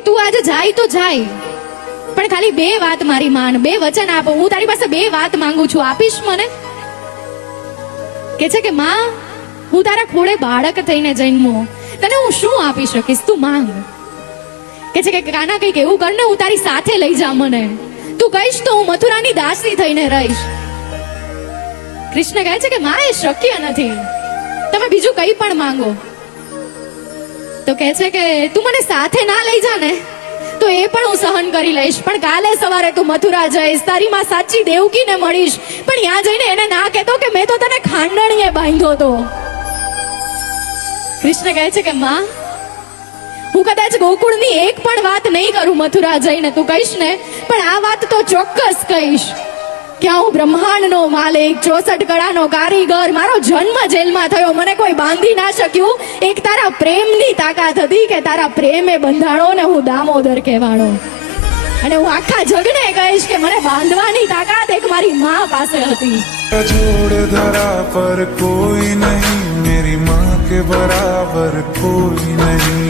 કે તું આજે જાય તો જાય, પણ ખાલી બે વાત મારી માન, બે વચન આપો. હું તારી પાસે બે વાત માંગુ છું, આપીશ મને? કે છે કે માં, હું તારા ખોળે બાળક થઈને જન્મો, તને હું શું આપી શકીશ, તું માંગ. કે છે કે કાના કંઈક એવું કર ને, હું તારી સાથે લઈ જા મને. તું કહીશ તો હું મથુરાની દાસી થઈને રહીશ. કૃષ્ણ કહે છે કે માં, એ શક્ય નથી, તમે બીજું કંઈ પણ માંગો. તો કહે છે કે તું મને સાથે ના લઈ જા ને તો એ પણ હું સહન કરી લઈશ, પણ કાલે સવારે તું મથુરા જઈશ, તારી માં સાચી દેવકીને મળીશ, પણ ત્યાં જઈને એને ના કહેતો કે મેં તો તને ખાંડણીએ બાંધ્યો તો. કૃષ્ણ કહે છે કે માં, હું કદાચ ગોકુળની એક પણ વાત નહીં કરું મથુરા જઈને, તું કહીશ ને, પણ આ વાત તો ચોક્કસ કહીશ કે હું બ્રહ્માંડનો માલિક, 64 કળાનો કારીગર, મારો જન્મ જેલમાં થયો, મને કોઈ બાંધી ના શક્યું. એક તારા પ્રેમની તાકાત હતી કે તારા પ્રેમે બંધાણો ને હું દામોદર કહેવાણો. અને હું આખા જગને કહીશ કે મને બાંધવાની તાકાત એક મારી માં પાસે હતી. छोड़ धरा पर कोई नहीं, मेरी माँ के बराबर कोई नहीं.